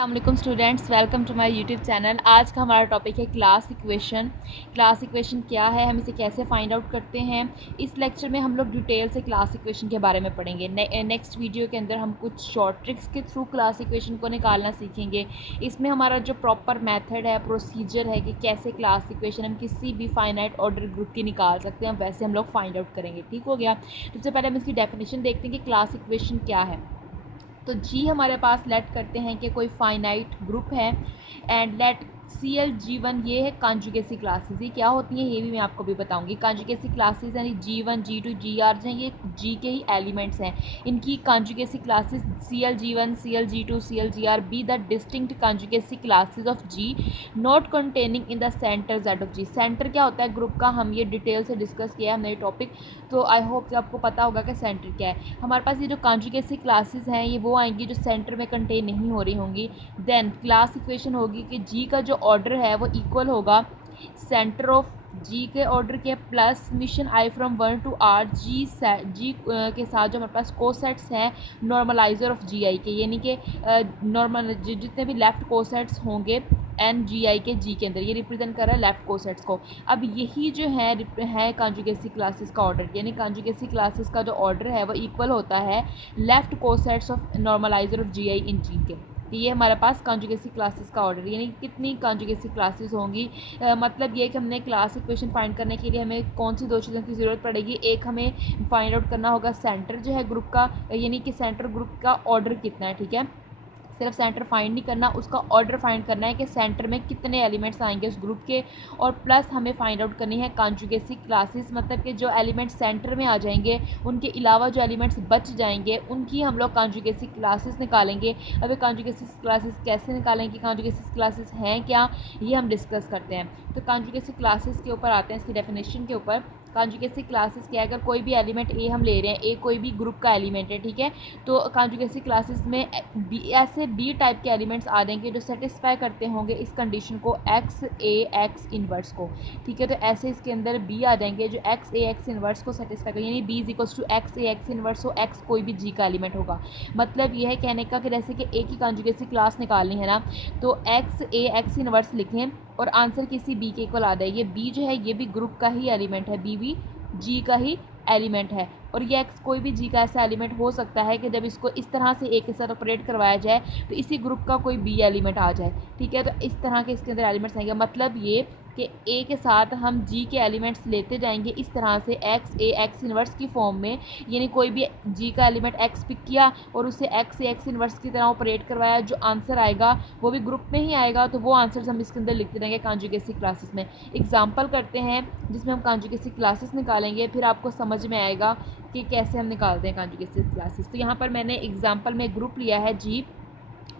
अस्सलाम students, welcome to my YouTube channel. आज का हमारा टॉपिक है क्लास इक्वेशन। क्लास इक्वेशन क्या है, हम इसे कैसे फाइंड आउट करते हैं। इस लेक्चर में हम लोग डिटेल से क्लास इक्वेशन के बारे में पढ़ेंगे। नेक्स्ट वीडियो के अंदर हम कुछ शॉर्ट ट्रिक्स के थ्रू क्लास इक्वेशन को निकालना सीखेंगे। इसमें हमारा जो प्रॉपर मेथड है, प्रोसीजर है कि कैसे क्लास इक्वेशन हम किसी भी फाइनाइट ऑर्डर ग्रुप की निकाल सकते हैं, वैसे हम लोग फाइंड आउट करेंगे। ठीक हो गया। सबसे पहले हम इसकी डेफिनेशन देखते हैं कि क्लास इक्वेशन क्या है। तो जी हमारे पास लेट करते हैं कि कोई फाइनाइट ग्रुप है एंड लेट CL G1 ये है कॉन्जुगेसी क्लासेस। ये क्या होती हैं ये भी मैं आपको भी बताऊंगी। कॉन्जुगेसी क्लासेस यानी G1 G2 GR हैं, ये G के ही एलिमेंट्स हैं। इनकी conjugacy classes CL G1 CL G2 CL Gr be the distinct conjugacy classes of G not containing in the centre Z of G। Centre क्या होता है ग्रुप का, हम ये डिटेल से डिस्कस किया है हमने ये टॉपिक, तो आई होप कि आपको पता होगा कि सेंटर क्या है। हमारे पास ये जो कॉन्जुगेसी क्लासेस हैं ये वो आएंगी जो सेंटर में कंटेन नहीं हो रही होंगी। देन क्लास इक्वेशन होगी कि जी का जो ऑर्डर है वो इक्वल होगा सेंटर ऑफ जी के ऑर्डर के plus mission I from 1 to R जी के साथ जो हमारे पास कोसेट्स हैं नॉर्मलाइजर ऑफ जी आई के, यानी कि नॉर्मल जितने भी लेफ़्ट कोसेट्स होंगे एन जी आई के जी के अंदर, ये रिप्रेजेंट कर रहा है लेफ़्ट कोसेट्स को। अब यही जो है कॉन्जुगेसी क्लासेस का ऑर्डर, यानी कॉन्जुगेसी क्लासेस का जो ऑर्डर है वो इक्वल होता है left cosets of normaliser of G I in G के। तो ये हमारे पास कॉन्जुगेसी क्लासेस का ऑर्डर, यानी कितनी कॉन्जुगेसी क्लासेस होंगी। मतलब ये कि हमने क्लास इक्वेशन फाइंड करने के लिए हमें कौन सी दो चीज़ों की ज़रूरत पड़ेगी। एक हमें फाइंड आउट करना होगा सेंटर जो है ग्रुप का, यानी कि सेंटर ग्रुप का ऑर्डर कितना है। ठीक है, सिर्फ सेंटर फाइंड नहीं करना, उसका ऑर्डर फाइंड करना है कि सेंटर में कितने एलिमेंट्स आएंगे उस ग्रुप के। और प्लस हमें फाइंड आउट करनी है कॉन्जुगेसी क्लासेस, मतलब कि जो एलिमेंट्स सेंटर में आ जाएंगे उनके अलावा जो एलिमेंट्स बच जाएंगे उनकी हम लोग कॉन्जुगेसी क्लासेस निकालेंगे। अब ये कॉन्जुगेसी क्लासेस कैसे निकालेंगे, कॉन्जुगेसी क्लासेस हैं क्या, ये हम डिस्कस करते हैं। तो कॉन्जुगेसी क्लासेस के ऊपर आते हैं, इसकी डेफिनेशन के ऊपर। कॉन्जुगेसी क्लासेस क्या है, अगर कोई भी एलिमेंट ए हम ले रहे हैं, ए कोई भी ग्रुप का एलिमेंट है, ठीक है, तो कॉन्जुगेसी क्लासेस में ऐसे बी टाइप के एलिमेंट्स आ जाएंगे जो सेटिस्फाई करते होंगे इस कंडीशन को एक्स ए एक्स इनवर्स को। ठीक है, तो ऐसे इसके अंदर बी आ जाएंगे जो एक्स ए एक्स इनवर्स को सेटिस्फाई करें, यानी b is equals to x a x inverse हो, एक्स कोई भी जी का एलिमेंट होगा। मतलब ये है कहने का कि जैसे कि ए की कॉन्जुगेसी क्लास निकालनी है ना, तो एक्स ए एक्स इनवर्स लिखें और आंसर किसी बी के इक्वल आ जाए। ये बी जो है ये भी ग्रुप का ही एलिमेंट है, बी भी जी का ही एलिमेंट है। और ये एक्स कोई भी जी का ऐसा एलिमेंट हो सकता है कि जब इसको इस तरह से ए के साथ ऑपरेट करवाया जाए तो इसी ग्रुप का कोई बी एलिमेंट आ जाए। ठीक है, तो इस तरह के इसके अंदर एलिमेंट्स आएंगे। मतलब ये कि ए के साथ हम जी के एलिमेंट्स लेते जाएंगे इस तरह से एक्स ए एक्स इनवर्स की फॉर्म में, यानी कोई भी जी का एलिमेंट एक्स पिक किया और उसे एक्स ए एक्स इनवर्स की तरह ऑपरेट करवाया, जो आंसर आएगा वो भी ग्रुप में ही आएगा। तो वो आंसर्स हम इसके अंदर लिखते रहेंगे कॉन्जुगेसी क्लासेस में। एग्जाम्पल करते हैं जिसमें हम कॉन्जुगेसी क्लासेस निकालेंगे, फिर आपको समझ में आएगा कि कैसे हम निकालते हैं कॉन्जुगेसी क्लासेस। तो यहाँ पर मैंने एग्जाम्पल में ग्रुप लिया है जी,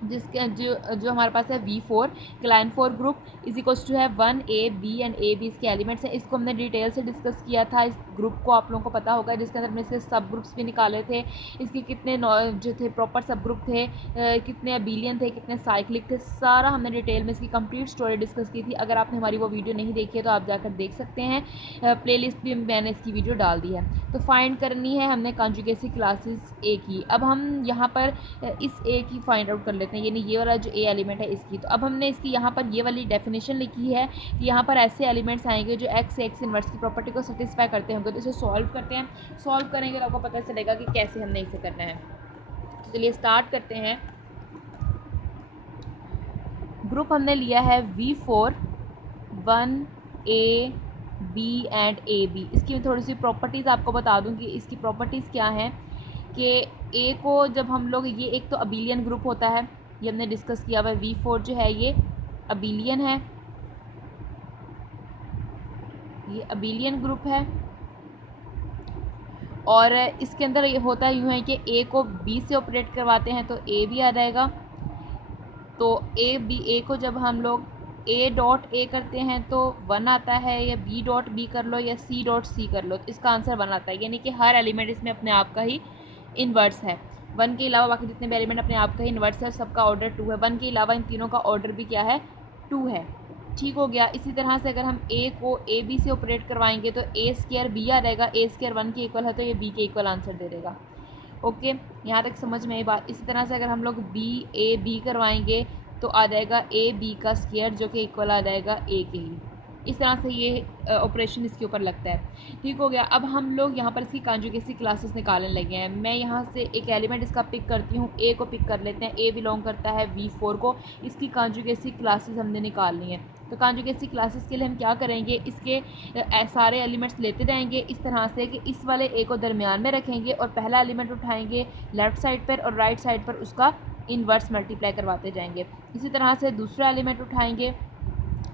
जिसके जो हमारे पास है V4 Klein 4 group is equals to है 1A B and A B इसके एलिमेंट्स हैं। इसको हमने डिटेल से डिस्कस किया था। इस ग्रुप को आप लोगों को पता होगा, जिसके अंदर हमने इसके सब ग्रुप्स भी निकाले थे, इसके कितने जो थे प्रॉपर सब ग्रुप थे, कितने अबिलियन थे, कितने साइक्लिक थे, सारा हमने डिटेल में इसकी कंप्लीट स्टोरी डिस्कस की थी। अगर आपने हमारी वो वीडियो नहीं देखी है तो आप जाकर देख सकते हैं, प्लेलिस्ट भी मैंने इसकी वीडियो डाल दी है। तो फाइंड करनी है हमने कॉन्जुगेसी क्लासेस ए की। अब हम यहाँ पर इस ए की फाइंड आउट कर लेते हैं, यानी ये वाला जो ए एलिमेंट है इसकी। तो अब हमने इसकी यहाँ पर ये वाली डेफिनेशन लिखी है कि यहाँ पर ऐसे एलिमेंट्स आएंगे जो एक्स एक्स इनवर्स की प्रॉपर्टी को सेटिस्फाई करते होंगे। तो इसे सॉल्व करते हैं। सॉल्व करेंगे तो आपको पता चलेगा कि कैसे हमने इसे करना है। तो चलिए स्टार्ट करते हैं। ग्रुप हमने लिया है V4 1A B and AB। इसकी मैं थोड़ी सी प्रॉपर्टीज़ आपको बता दूं कि इसकी प्रॉपर्टीज़ क्या हैं। कि ए को जब हम लोग, ये एक तो अबिलियन ग्रुप होता है, ये हमने डिस्कस किया हुआ है। V4 जो है ये अबिलियन है, ये अबिलियन ग्रुप है। और इसके अंदर ये होता यूँ है कि ए को बी से ऑपरेट करवाते हैं तो ए भी आ जाएगा। तो ए को जब हम लोग ए डॉट ए करते हैं तो 1 आता है, या बी डॉट बी कर लो या सी डॉट सी कर लो, तो इसका आंसर 1 आता है। यानी कि हर एलिमेंट इसमें अपने आप का ही इन्वर्स है। 1 के अलावा बाकी जितने भी एलिमेंट अपने आप का ही इन्वर्स है, सबका ऑर्डर 2 है। 1 के अलावा इन तीनों का ऑर्डर भी क्या है, 2 है। ठीक हो गया। इसी तरह से अगर हम ए को ए बी से ऑपरेट करवाएंगे तो ए स्क्वायर बी आ जाएगा, ए स्क्वायर 1 के इक्वल है तो ये बी के इक्वल आंसर दे देगा। ओके, यहाँ तक समझ में आई बात। इसी तरह से अगर हम लोग बी ए बी करवाएंगे तो आ जाएगा ए बी का स्क्वायर जो कि इक्वल आ जाएगा ए के ही। इस तरह से ये ऑपरेशन इसके ऊपर लगता है। ठीक हो गया। अब हम लोग यहाँ पर इसकी कॉन्जुगेसी क्लासेस निकालने लगे हैं। मैं यहाँ से एक एलिमेंट इसका पिक करती हूँ, ए को पिक कर लेते हैं। ए बिलोंग करता है V4 को। इसकी कॉन्जुगेसी क्लासेस हमने निकालनी है। तो कॉन्जुगेसी क्लासेस के लिए हम क्या करेंगे, इसके सारे एलिमेंट्स लेते जाएंगे इस तरह से कि इस वाले ए को दरमियान में रखेंगे और पहला एलिमेंट उठाएंगे लेफ़्ट साइड पर और राइट साइड पर उसका इन्वर्स मल्टीप्लाई करवाते जाएंगे। इसी तरह से दूसरा एलिमेंट उठाएंगे,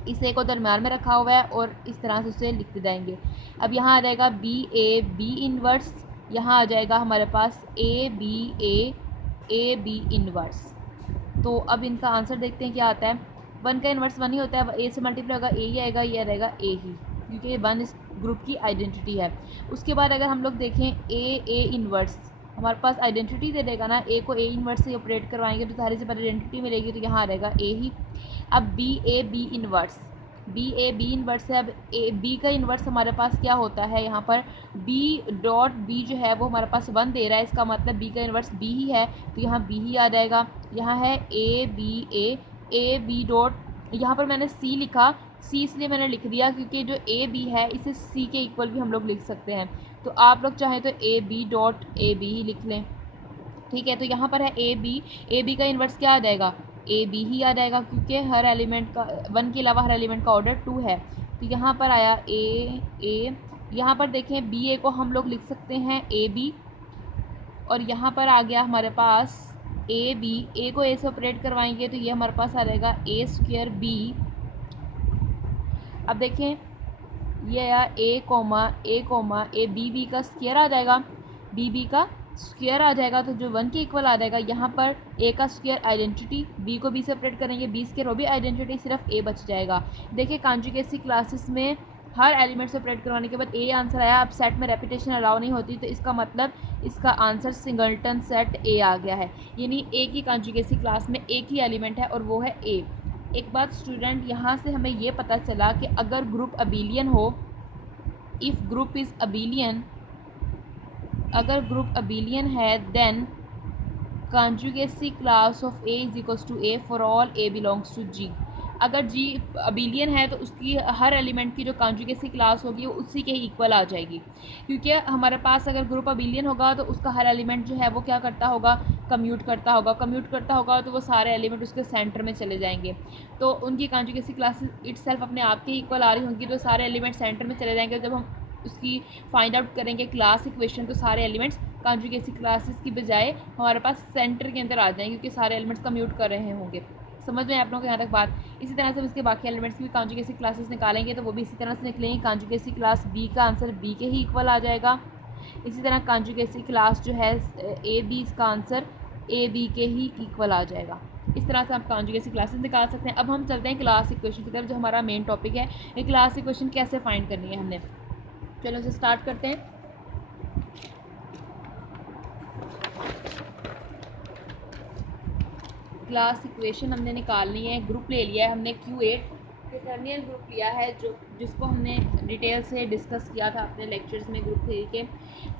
इस ए को दरम्यान में रखा हुआ है और इस तरह से उसे लिखते जाएंगे। अब यहाँ आ जाएगा बी इन्वर्स, यहाँ आ जाएगा हमारे पास ए बी इन्वर्स। तो अब इनका आंसर देखते हैं क्या आता है। 1 का इन्वर्स 1 ही होता है, ए से मल्टीप्लाई होगा ए ही आएगा, ये रहेगा ए ही, क्योंकि 1 इस ग्रुप की आइडेंटिटी है। उसके बाद अगर हम लोग देखें ए इन्वर्स, हमारे पास आइडेंटिटी दे देगा ना, ए को ए इन्वर्स से ऑपरेट करवाएंगे तो सारी से पहले आइडेंटिटी मिलेगी, तो यहाँ आ रहेगा ए ही। अब बी ए बी इन्वर्स है। अब ए बी का इन्वर्स हमारे पास क्या होता है, यहाँ पर बी डॉट बी जो है वो हमारे पास 1 दे रहा है, इसका मतलब बी का इन्वर्स बी ही है, तो यहाँ बी ही आ जाएगा। यहाँ है ए बी डॉट, यहाँ पर मैंने सी लिखा, सी इसलिए मैंने लिख दिया क्योंकि जो ए बी है इसे सी के इक्वल भी हम लोग लिख सकते हैं, तो आप लोग चाहें तो A B dot A B ही लिख लें। ठीक है, तो यहाँ पर है ए बी का इन्वर्स क्या आ जाएगा, ए बी ही आ जाएगा, क्योंकि हर एलिमेंट का 1 के अलावा हर एलिमेंट का ऑर्डर 2 है। तो यहाँ पर आया ए, यहाँ पर देखें बी ए को हम लोग लिख सकते हैं ए बी, और यहाँ पर आ गया हमारे पास ए बी, ए को ए से ऑपरेट करवाएंगे तो ये हमारे पास आ जाएगा ए स्क्वायर बी। अब देखें ये आया ए बी का स्क्वायर आ जाएगा, बी का स्क्वायर आ जाएगा, तो जो 1 के इक्वल आ जाएगा। यहाँ पर ए का स्क्वायर आइडेंटिटी, बी को बी से ऑपरेट करेंगे, बी स्क्वायर वो भी आइडेंटिटी, सिर्फ ए बच जाएगा। देखिए कॉन्जुगेसी क्लासेस में हर एलिमेंट से ऑपरेट करवाने के बाद ए आंसर आया। अब सेट में रेपिटेशन अलाउ नहीं होती, तो इसका मतलब इसका आंसर सिंगलटन सेट ए आ गया है, यानी ए की कॉन्जुगेसी क्लास में एक ही एलिमेंट है और वो है ए। एक बात स्टूडेंट, यहाँ से हमें ये पता चला कि अगर ग्रुप अबेलियन हो, इफ़ ग्रुप इज़ अबेलियन, अगर ग्रुप अबेलियन है then conjugacy class of A is equals to A for all A belongs to G. अगर जी अबेलियन है तो उसकी हर एलिमेंट की जो कॉन्जुगेसी क्लास होगी वो उसी के इक्वल आ जाएगी, क्योंकि हमारे पास अगर ग्रुप अबेलियन होगा तो उसका हर एलिमेंट जो है वो क्या करता होगा, कम्यूट करता होगा, तो वो सारे एलिमेंट उसके सेंटर में चले जाएंगे, तो उनकी कॉन्जुगेसी क्लासेस इटसेल्फ अपने आप के इक्वल आ रही होंगी, तो सारे एलिमेंट सेंटर में चले जाएंगे। जब हम उसकी फाइंड आउट करेंगे क्लास इक्वेशन, तो सारे एलिमेंट्स कॉन्जुगेसी क्लासेस की बजाय हमारे पास सेंटर के अंदर आ जाएंगे, क्योंकि सारे एलिमेंट्स कम्यूट कर रहे होंगे। समझ में आप लोगों को यहाँ तक बात। इसी तरह से हम इसके बाकी एलिमेंट्स की भी कॉन्जुगेसी क्लासेस निकालेंगे, तो वो भी इसी तरह से निकलेंगे। कॉन्जुगेसी क्लास बी का आंसर बी के ही इक्वल आ जाएगा। इसी तरह कॉन्जुगेसी क्लास जो है ए बी, इसका आंसर ए बी के ही इक्वल आ जाएगा। इस तरह से आप कॉन्जुगेसी क्लासेस निकाल सकते हैं। अब हम चलते हैं क्लास इक्वेशन की तरफ, जो हमारा मेन टॉपिक है। ये क्लास इक्वेशन कैसे फाइंड करनी है हमने, चलो इसे स्टार्ट करते हैं। क्लास इक्वेशन हमने निकालनी है। ग्रुप ले लिया है हमने Q8 कैटर्नियल ग्रुप लिया है, जिसको हमने डिटेल से डिस्कस किया था अपने लेक्चर्स में ग्रुप थ्योरी के।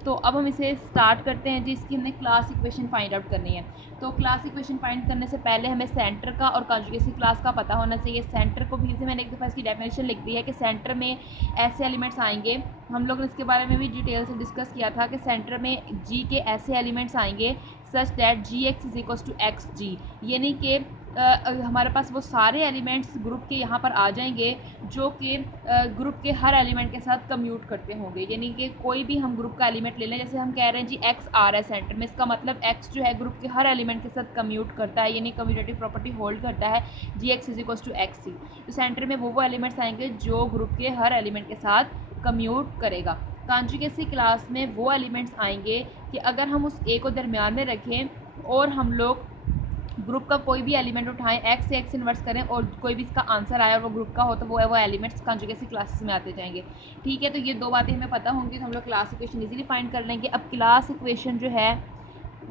तो अब हम इसे स्टार्ट करते हैं जी। इसकी हमने क्लास इक्वेशन फाइंड आउट करनी है। तो क्लास इक्वेशन फाइंड करने से पहले हमें सेंटर का और कॉन्जुगेसी क्लास का पता होना चाहिए। सेंटर को भी, जैसे मैंने एक दफ़ा इसकी डेफिनेशन लिख दी है कि सेंटर में ऐसे एलिमेंट्स आएंगे, हम लोग ने इसके बारे में भी डिटेल से डिस्कस किया था कि सेंटर में जी के ऐसे एलिमेंट्स आएंगे such that G X is equals to X G, यानी कि हमारे पास वो सारे एलिमेंट्स ग्रुप के यहाँ पर आ जाएंगे जो कि ग्रुप के हर एलिमेंट के साथ कम्यूट करते होंगे। यानी कि कोई भी हम ग्रुप का एलिमेंट ले लें, जैसे हम कह रहे हैं जी एक्स आ रहा है सेंटर में, इसका मतलब एक्स जो है ग्रुप के हर एलिमेंट के साथ कम्यूट करता है, यानी कम्यूटेटिव प्रॉपर्टी होल्ड करता है G X is equals to X C. तो सेंटर में वो एलिमेंट्स आएंगे जो ग्रुप के हर एलिमेंट के साथ कम्यूट करेगा। कॉन्जुगेसी क्लास में वो एलिमेंट्स आएंगे कि अगर हम उस ए को दरमियान में रखें और हम लोग ग्रुप का कोई भी एलिमेंट उठाएं, एक्स से एक्स इन्वर्स करें और कोई भी इसका आंसर आया और वो ग्रुप का हो, तो वो एलिमेंट्स कॉन्जुगेसी क्लासेस में आते जाएंगे। ठीक है, तो ये दो बातें हमें पता होंगी, तो हम लोग क्लास इक्वेशन इजीली फाइंड कर लेंगे। अब क्लास इक्वेशन जो है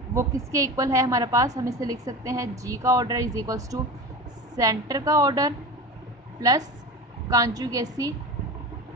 वो किसके इक्वल है हमारे पास, हम इसे लिख सकते हैं जी का order is equals to centre का ऑर्डर प्लस कॉन्जुगेसी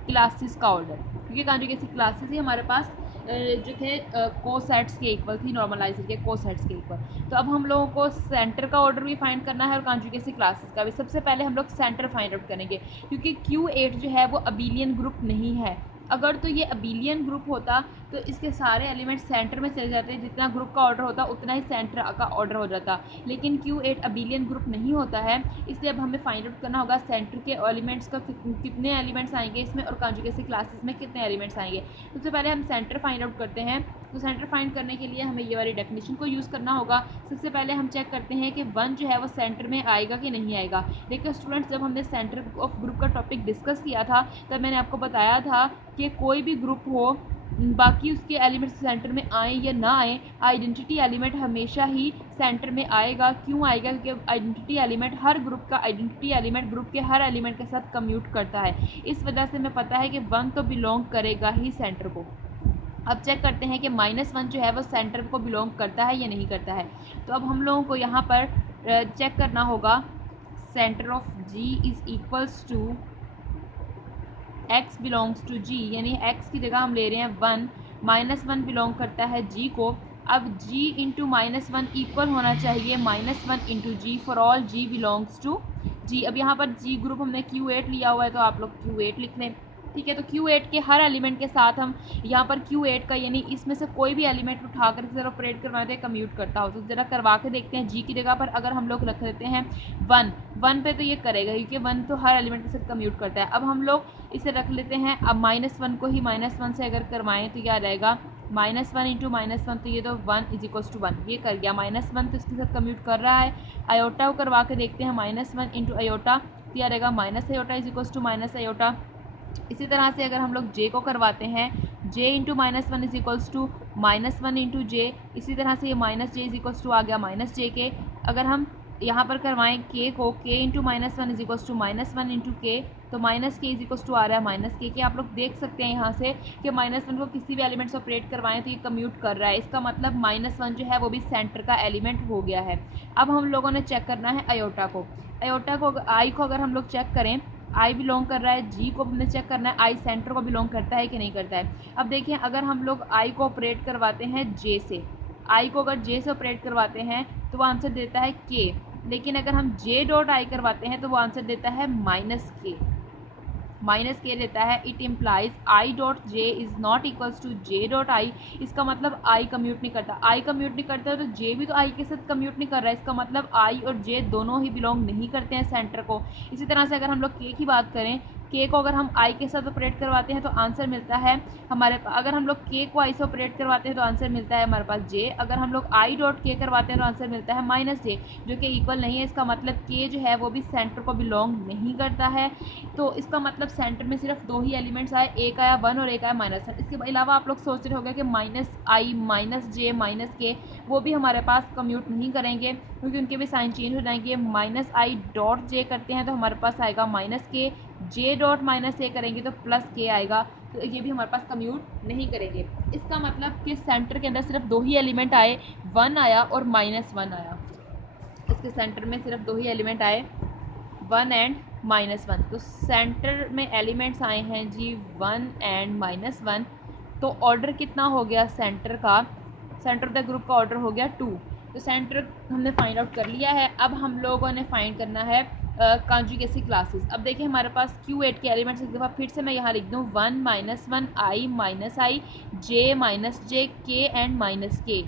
क्लासेस का ऑर्डर, क्योंकि कॉन्जुगेसी क्लासेस ही हमारे पास जो थे कोसेट्स के इक्वल थी, नॉर्मलाइजर के कोसेट्स के इक्वल। तो अब हम लोगों को सेंटर का ऑर्डर भी फाइंड करना है और कॉन्जुगेसी क्लासेस का भी। सबसे पहले हम लोग सेंटर फाइंड आउट करेंगे, क्योंकि Q8 जो है वो अबीलियन ग्रुप नहीं है। अगर तो ये अबीलियन ग्रुप होता तो इसके सारे एलिमेंट्स सेंटर में चले जाते, जितना ग्रुप का ऑर्डर होता उतना ही सेंटर का ऑर्डर हो जाता। लेकिन Q8 अबीलियन ग्रुप नहीं होता है, इसलिए अब हमें फाइंड आउट करना होगा सेंटर के एलिमेंट्स का कितने एलिमेंट्स आएंगे इसमें और कॉन्जुगेसी क्लासेस में कितने एलिमेंट्स आएंगे। सबसे पहले हम सेंटर फाइंड आउट करते हैं। तो सेंटर फाइंड करने के लिए हमें ये वाली डेफिनेशन को यूज़ करना होगा। सबसे पहले हम चेक करते हैं कि 1 जो है वो सेंटर में आएगा कि नहीं आएगा। देखिए स्टूडेंट्स, जब हमने सेंटर ऑफ ग्रुप का टॉपिक डिस्कस किया था तब मैंने आपको बताया था कि कोई भी ग्रुप हो, बाकी उसके एलिमेंट्स सेंटर में आए या ना आए, आइडेंटिटी एलिमेंट हमेशा ही सेंटर में आएगा। क्यों आएगा? क्योंकि आइडेंटिटी एलिमेंट, हर ग्रुप का आइडेंटिटी एलिमेंट ग्रुप के हर एलिमेंट के साथ कम्यूट करता है। इस वजह से हमें पता है कि 1 तो बिलोंग करेगा ही सेंटर को। अब चेक करते हैं कि -1 जो है वो सेंटर को बिलोंग करता है या नहीं करता है। तो अब हम लोगों को यहाँ पर चेक करना होगा centre of G is equals to x belongs to G, यानी x की जगह हम ले रहे हैं 1, -1 बिलोंग करता है G को। अब G इंटू -1 इक्वल होना चाहिए -1 into G for all G belongs to G। अब यहाँ पर G ग्रुप हमने Q8 लिया हुआ है तो आप लोग Q8 लिख लें, ठीक है। तो Q8 के हर एलिमेंट के साथ हम यहाँ पर Q8 का यानी इसमें से कोई भी एलिमेंट उठा कर ज़रा ऑपरेट करवाते हैं, कम्यूट करता हो। तो ज़रा करवा के देखते हैं। G की जगह पर अगर हम लोग रख लेते हैं 1 पे तो ये करेगा क्योंकि 1 तो हर एलिमेंट के साथ कम्यूट करता है। अब हम लोग इसे रख लेते हैं। अब -1 को ही -1 से अगर करवाएं तो क्या रहेगा, -1 इंटू -1, तो ये तो 1 इज इक्वल्स टू 1, ये कर गया। -1 तो इसके साथ कम्यूट कर रहा है। आयोटा को करवा के देखते हैं, -1 इंटू आयोटा, तो क्या रहेगा, minus iota is equals to minus iota. इसी तरह से अगर हम लोग J को करवाते हैं, J into -1 is equals to -1 into J। इसी तरह से ये -J इज इक्वल्स टू आ गया -J के। अगर हम यहाँ पर करवाएं K को, K into -1 is equals to -1 into K, तो -K इज इक्वल्स टू आ रहा है -K के। आप लोग देख सकते हैं यहाँ से कि -1 को किसी भी एलिमेंट से ऑपरेट करवाएं तो ये कम्यूट कर रहा है। इसका मतलब -1 जो है वो भी सेंटर का एलिमेंट हो गया है। अब हम लोगों ने चेक करना है आयोटा को। आयोटा को, I को अगर हम लोग चेक करें, I बिलोंग कर रहा है, G को हमने चेक करना है I सेंटर को बिलोंग करता है कि नहीं करता है। अब देखिए अगर हम लोग I को ऑपरेट करवाते हैं J से, I को अगर J से ऑपरेट करवाते हैं तो वो आंसर देता है K, लेकिन अगर हम J डॉट I करवाते हैं तो वो आंसर देता है -K देता है। It implies I dot J is not equals to J dot I। इसका मतलब I कम्यूट नहीं करता, I कम्यूट नहीं करता तो J भी तो I के साथ कम्यूट नहीं कर रहा है। इसका मतलब I और J दोनों ही बिलोंग नहीं करते हैं सेंटर को। इसी तरह से अगर हम लोग K की बात करें, K को अगर हम I के साथ ऑपरेट करवाते हैं तो आंसर मिलता है हमारे पास, अगर हम लोग K को I से ऑपरेट करवाते हैं तो आंसर मिलता है हमारे पास J। अगर हम लोग I डॉट K करवाते हैं तो आंसर मिलता है -J, जो कि इक्वल नहीं है। इसका मतलब K जो है वो भी सेंटर को बिलोंग नहीं करता है। तो इसका मतलब सेंटर में सिर्फ 2 ही एलिमेंट्स आए, एक आया 1 और एक आया -1। इसके अलावा आप लोग सोच रहे होंगे कि -I -J -K वो भी हमारे पास कम्यूट नहीं करेंगे क्योंकि उनके भी साइन चेंज हो जाएंगे। -I डॉट J करते हैं तो हमारे पास आएगा -K, J डॉट -A करेंगे तो +K आएगा। तो ये भी हमारे पास कम्यूट नहीं करेंगे। इसका मतलब कि सेंटर के अंदर सिर्फ 2 ही एलिमेंट आए, 1 आया और -1 आया। इसके सेंटर में सिर्फ 2 ही एलिमेंट आए, 1 एंड -1। तो सेंटर में एलिमेंट्स आए हैं जी 1 एंड -1। तो ऑर्डर कितना हो गया सेंटर का, सेंटर ऑफ द ग्रुप का ऑर्डर हो गया 2। तो सेंटर हमने फाइंड आउट कर लिया है। अब हम लोगों ने फाइंड करना है कॉन्जुगेसी क्लासेस। अब देखिए हमारे पास Q8 के एलिमेंट्स एक दफ़ा फिर से मैं यहाँ लिख दूँ, 1 -1 I -I J -J K and -K।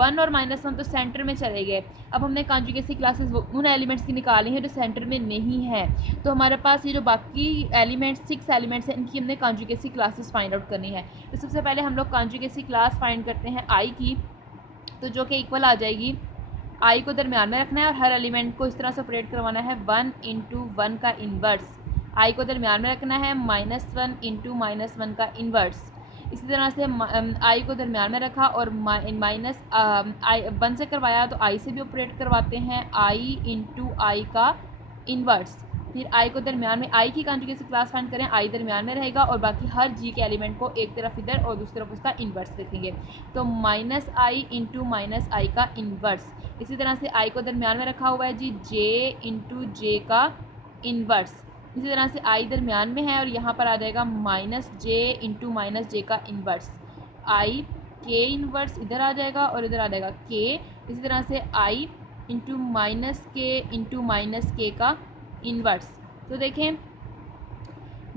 1 और -1 तो सेंटर में चले गए। अब हमने कॉन्जुगेसी क्लासेस उन एलिमेंट्स की निकाली हैं जो सेंटर में नहीं है। तो हमारे पास ये जो बाकी एलिमेंट्स 6 एलिमेंट्स हैं इनकी हमने कॉन्जुगेसी क्लासेस फाइंड आउट करनी है। तो सबसे पहले हम लोग कॉन्जुगेसी क्लास फाइंड करते हैं I की, तो जो कि इक्वल आ जाएगी, I को दरमियान में रखना है और हर एलिमेंट को इस तरह से ऑपरेट करवाना है 1 इंटू 1 का इन्वर्स। I को दरमियान में रखना है -1 इंटू -1 का इन्वर्स। इसी तरह से I को दरमियान में रखा और -1 से करवाया तो I से भी ऑपरेट करवाते हैं I इंटू I का इन्वर्स। फिर I को दरमियान में, I की कॉन्जुगेसी क्लास फाइंड करें, I दरमियान में रहेगा और बाकी हर G के एलिमेंट को एक तरफ इधर और दूसरी तरफ उसका इन्वर्स रखेंगे। तो -I इंटू -I का इन्वर्स। इसी तरह से I को दरमियान में रखा हुआ है जी J इंटू J का इन्वर्स। इसी तरह से I दरमियान में है और यहाँ पर आ जाएगा -J इंटू -J का इन्वर्स। आई के इन्वर्स इधर आ जाएगा और इधर आ जाएगा के। इसी तरह से आई इंटू माइनस के का इन्वर्स। तो देखें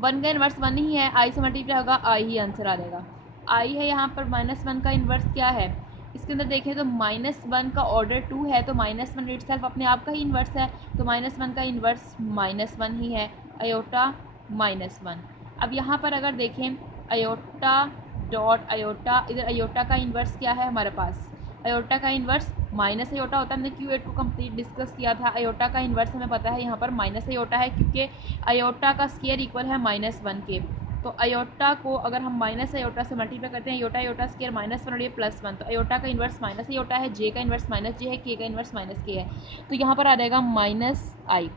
1 का इन्वर्स 1 ही है, आई से मल्टीप्लाई होगा आई ही आंसर आ जाएगा। आई है यहाँ पर, -1 का इन्वर्स क्या है इसके अंदर देखें तो -1 का ऑर्डर 2 है, तो -1 इटसेल्फ अपने आप का ही इन्वर्स है, तो -1 का इन्वर्स -1 ही है, अयोटा -1। अब यहाँ पर अगर देखें अयोटा डॉट अयोटा, इधर अयोटा का इन्वर्स क्या है हमारे पास, अयोटा का इन्वर्स माइनस अयोटा होता है। हमने Q8 को कंप्लीट डिस्कस किया था। अयोटा का इन्वर्स हमें पता है यहाँ पर माइनस अयोटा है, क्योंकि अयोटा का स्क्वायर इक्वल है -1 के। तो अयोटा को अगर हम माइनस अयोटा से मल्टीप्लाई करते हैं, अयोटा अयोटा स्क्वायर -1 और ये +1, तो अयोटा का इन्वर्स माइनस अयोटा है, जे का इन्वर्स -j है, के का इन्वर्स -k है। तो यहाँ पर आ जाएगा -i।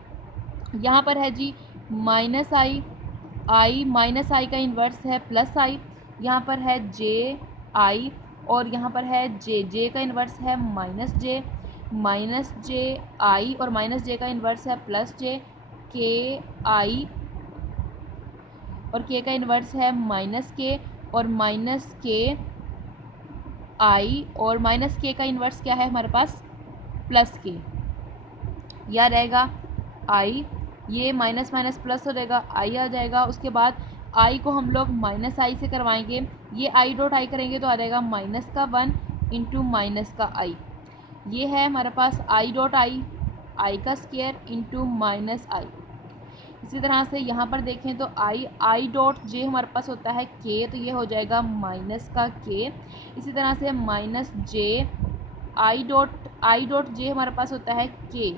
यहाँ पर है जी -i, -i का इन्वर्स है +i, यहाँ पर है ji और यहाँ पर है जे का इन्वर्स है -j -ji और -j का इन्वर्स है +j, ki और k का इन्वर्स है -k और -ki और -k का इन्वर्स क्या है हमारे पास +k। यह रहेगा i, ये माइनस माइनस प्लस हो जाएगा, i आ जाएगा। उसके बाद i को हम लोग -i से करवाएंगे, ये i डॉट i करेंगे तो आ जाएगा -1 इंटू -i। ये है हमारे पास i डॉट i का स्क्वायर इंटू -i। इसी तरह से यहाँ पर देखें तो i डॉट j हमारे पास होता है k, तो ये हो जाएगा -k। इसी तरह से -j i डॉट j हमारे पास होता है k।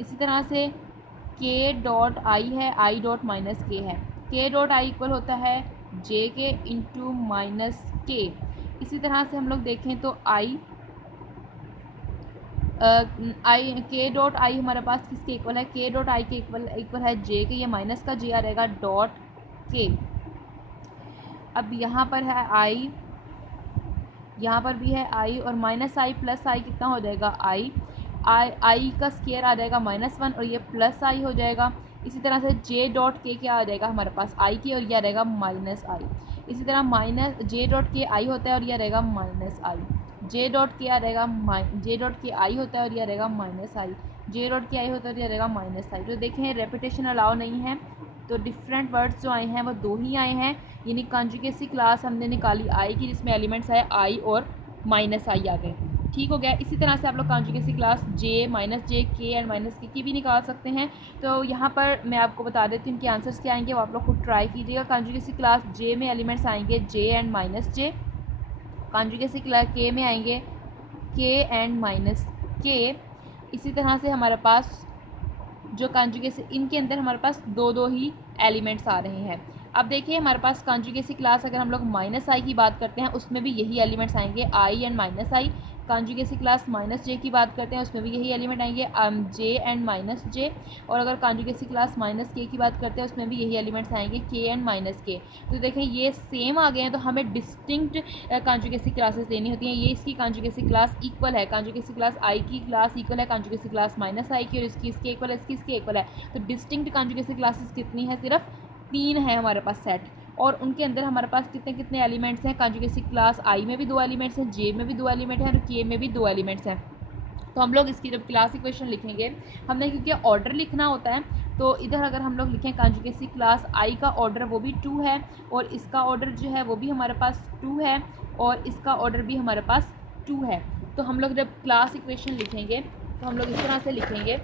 इसी तरह से k डॉट i है, i डॉट -k है, k डॉट i इक्वल होता है j के इंटू -k। इसी तरह से हम लोग देखें तो k डॉट i हमारे पास किसके इक्वल है, k डॉट i के इक्वल है j के, ये माइनस का j आ जाएगा डॉट k। अब यहाँ पर है i, यहाँ पर भी है i और -i प्लस i कितना हो जाएगा i का स्क्वायर आ जाएगा -1 और ये +i हो जाएगा। इसी तरह से j डॉट k क्या आ जाएगा हमारे पास i की और यह रहेगा -i। इसी तरह j डॉट k i होता है और यह रहेगा -i, j डॉट k आ रहेगा j डॉट k i होता है और यह रहेगा -i, j dot k i होता है और यह रहेगा -i। तो देखें रेपिटेशन अलाउ नहीं है, तो डिफरेंट वर्ड्स जो आए हैं वो 2 ही आए हैं, यानी कॉन्जुगेसी क्लास हमने निकाली i की, जिसमें एलिमेंट्स आए i और -i आ गए। ठीक हो गया। इसी तरह से आप लोग conjugacy class j, -j, k and -k की भी निकाल सकते हैं। तो यहाँ पर मैं आपको बता देती हूँ कि आंसर्स क्या आएंगे, वो आप लोग खुद ट्राई कीजिएगा। कॉन्जुगेसी क्लास j में एलिमेंट्स आएंगे j and -j, conjugacy class k में आएंगे k एंड -k। इसी तरह से हमारे पास जो कॉन्जुगेसी, इनके अंदर हमारे पास दो ही एलिमेंट्स आ रहे हैं। अब देखिए हमारे पास कॉन्जुगेसी क्लास अगर हम लोग -i की बात करते हैं उसमें भी यही एलिमेंट्स आएंगे i and -i। Conjugacy class -j की बात करते हैं उसमें भी यही एलिमेंट आएंगे j एंड -j। और अगर कॉन्जुगेसी क्लास -k की बात करते हैं उसमें भी यही एलिमेंट्स आएंगे k एंड -k। तो देखें ये सेम आ गए हैं, तो हमें डिस्टिंक्ट कॉन्जुगेसी क्लासेस लेनी होती हैं। ये इसकी कॉन्जुगेसी क्लास इक्वल है, कॉन्जुगेसी क्लास i की क्लास इक्वल है कॉन्जुगेसी क्लास -i की, और इसकी इसके इक्वल है, इसकी इसके इक्वल है। तो डिस्टिंक्ट कॉन्जुगेसी क्लासेस कितनी है, सिर्फ 3 है हमारे पास सेट, और उनके अंदर हमारे पास कितने कितने एलिमेंट्स हैं। कॉन्जुगेसी क्लास i में भी 2 एलिमेंट्स हैं, j में भी 2 एलिमेंट हैं और k में भी 2 एलिमेंट्स हैं। तो हम लोग इसकी जब क्लास इक्वेशन लिखेंगे, हमने क्योंकि ऑर्डर लिखना होता है, तो इधर अगर हम लोग लिखें कॉन्जुगेसी क्लास i का ऑर्डर वो भी 2 है, और इसका ऑर्डर जो है वो भी हमारे पास 2 है, और इसका ऑर्डर भी हमारे पास 2 है। तो हम लोग जब क्लास इक्वेशन लिखेंगे तो हम लोग इस तरह से लिखेंगे,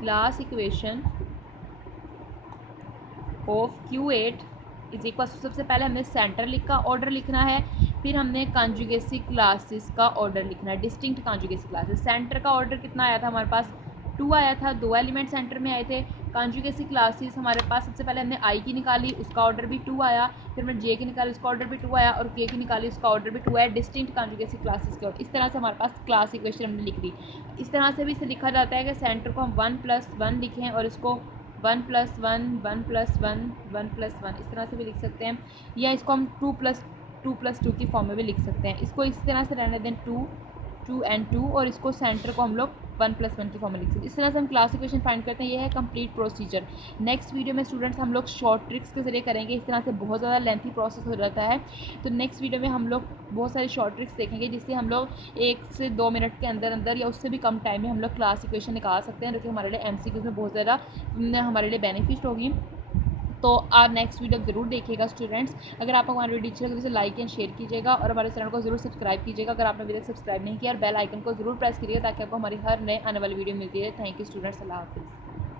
class equation of Q8 is equal, सबसे पहले हमने सेंटर का ऑर्डर लिखना है, फिर हमने कॉन्जुगेसी क्लासेस का ऑर्डर लिखना है, डिस्टिंक्ट कॉन्जुगेसी क्लासेस। सेंटर का ऑर्डर कितना आया था हमारे पास 2 आया था, 2 एलिमेंट सेंटर में आए थे। कॉन्जुगेसी क्लासेस हमारे पास सबसे पहले हमने i की निकाली, उसका ऑर्डर भी 2 आया, फिर हमने j की निकाली, उसका ऑर्डर भी 2 आया, और k की निकाली, उसका ऑर्डर भी 2 आया, डिस्टिंक्ट कॉन्जुगेसी क्लासेस के। और इस तरह से हमारे पास क्लास इक्वेशन हमने लिख दी। इस तरह से भी इसे लिखा जाता है कि सेंटर को हम 1+1 लिखें और इसको 1+1 1+1 1+1 इस तरह से भी लिख सकते हैं, या इसको हम 2+2 की फॉर्म में भी लिख सकते हैं। इसको इस तरह से रहने दें 2 2 and 2 और इसको सेंटर को हम लोग 1+1 की फॉर्म में लिख सकते हैं। इस तरह से हम क्लास इक्वेशन फाइंड करते हैं। ये है कंप्लीट प्रोसीजर। नेक्स्ट वीडियो में स्टूडेंट्स हम लोग शॉर्ट ट्रिक्स के जरिए करेंगे। इस तरह से बहुत ज़्यादा लेंथी प्रोसेस हो जाता है, तो नेक्स्ट वीडियो में हम लोग बहुत सारी शॉर्ट ट्रिक्स देखेंगे जिससे हम लोग 1 से 2 मिनट के अंदर अंदर या उससे भी कम टाइम में हम लोग क्लास इक्वेशन निकाल सकते हैं, जो कि हमारे लिए MCQs में बहुत ज़्यादा हमारे लिए बेनिफिट होगी। तो आप नेक्स्ट वीडियो ज़रूर देखिएगा स्टूडेंट्स। अगर आपको हमारी वीडियो अच्छी लगे तो लाइक एंड शेयर कीजिएगा और हमारे चैनल को ज़रूर सब्सक्राइब कीजिएगा अगर आपने अभी तक सब्सक्राइब नहीं किया, और बेल आइकन को ज़रूर प्रेस कीजिएगा ताकि आपको हमारी हर नए आने वाली वीडियो मिलती है। थैंक यू स्टूडेंट्स, अल्लाह हाफिज़।